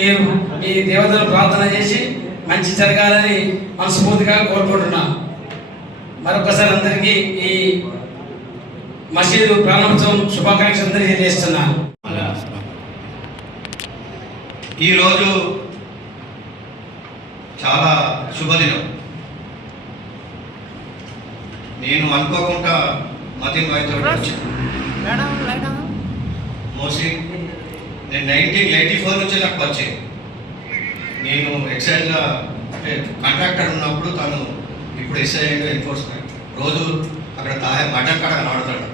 మీరు మీ దేవతను ప్రార్థన చేసి మంచి జరగాలని మనస్ఫూర్తిగా కోరుకుంటున్నా. మరొకసారి అందరికీ ఈ మసీదు ప్రారంభోత్సవం శుభాకాంక్షలు తెలియజేస్తున్నాను. ఈరోజు చాలా శుభదినం. నేను అనుకోకుండా మతిన్ భాయ్తో వచ్చాను. మోస్ట్లీ నేను 1984 నుంచి నాకు పరిచయం. నేను ఎక్సైజ్గా అంటే కాంట్రాక్టర్ ఉన్నప్పుడు తను ఇప్పుడు ఎస్ఐ ఎన్ఫోర్స్మెంట్ రోజు అక్కడ మటన్ కాడ కనబడతాడు.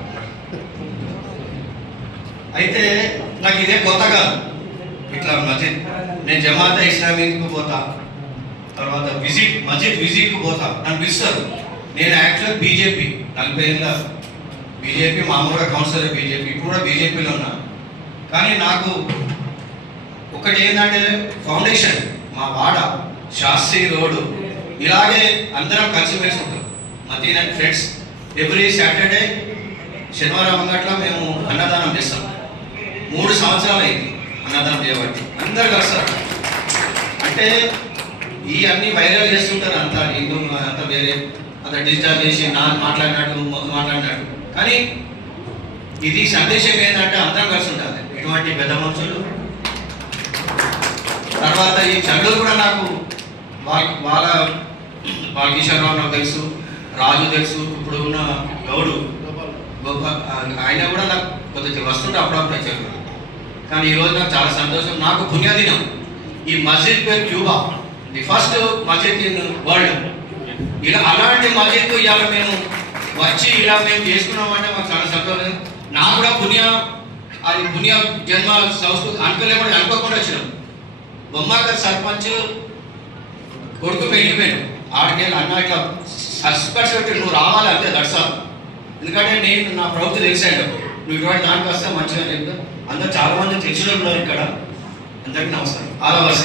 అయితే నాకు ఇదే కొత్తగా ఇట్లా మస్జిద్ నేను జమాత ఇస్లామీకి పోతా, తర్వాత మస్జిద్ విజిట్కి పోతా, నన్ను పిలుస్తారు. నేను యాక్చువల్ బీజేపీ 40 ఏళ్ళ బీజేపీ, మామూలుగా కౌన్సిలర్ బీజేపీ, ఇప్పుడు కూడా బీజేపీలో ఉన్నా. కానీ నాకు ఒకటి ఏంటంటే ఫౌండేషన్ మా వాడ శాస్త్రి రోడ్డు ఇలాగే అందరం కలిసిమెలిసి ఉంటాం. Mateen and friends every Saturday శనివారం అంగట్ల మేము అన్నదానం చేస్తాం. 3 సంవత్సరాలు అయింది అన్నదానం చేయబట్టి. అందరు కలుస్తారు. అంటే ఈ అన్ని వైరల్ చేస్తుంటారు, అంతా హిందూ అంతా వేరే అంత డిజిటల్ చేసి మాట్లాడినట్టు. కానీ ఇది సందేశం ఏంటంటే అందరం కలిసి ఉండాలి. ఇటువంటి పెద్ద మనుషులు తర్వాత ఈ చంద్రులు కూడా నాకు వాళ్ళ కిషోర్రావు నాకు తెలుసు, రాజు తెలుసు, ఇప్పుడు ఉన్న గౌడు గొప్ప ఆయన కూడా నాకు కొద్దిగా వస్తుంటే అప్పుడప్పుడు చెప్పారు. కానీ ఈరోజు నాకు చాలా సంతోషం. నాకు పుణ్యదినం. ఈ మస్జిద్ పేరు Cuba, the first Masjid in world. ఇలా అలాంటి మస్జిద్ ఇవాళ మేము వచ్చి ఇలా మేము చేసుకున్నామంటే మాకు చాలా సంతోషం. నాకు కూడా పుణ్య జన్మ సంస్కృతి అనుకోకుండా వచ్చినాం. బొమ్మకర్ సర్పంచ్ కొడుకు వెళ్ళిపోయాను. ఆడికెళ్ళి అన్న ఇట్లా సస్పెక్ట్స్ పెట్టి నువ్వు రావాలి అంతే దర్శనం. ఎందుకంటే నేను నా ప్రభుత్వం తెలిసాడు నువ్వు ఇటువంటి దానికి వస్తే మంచిగా చెప్తా. అందరూ చాలా మంది తెలిసిన ఉన్నారు ఇక్కడ. అందరికీ నమస్కారం. All over.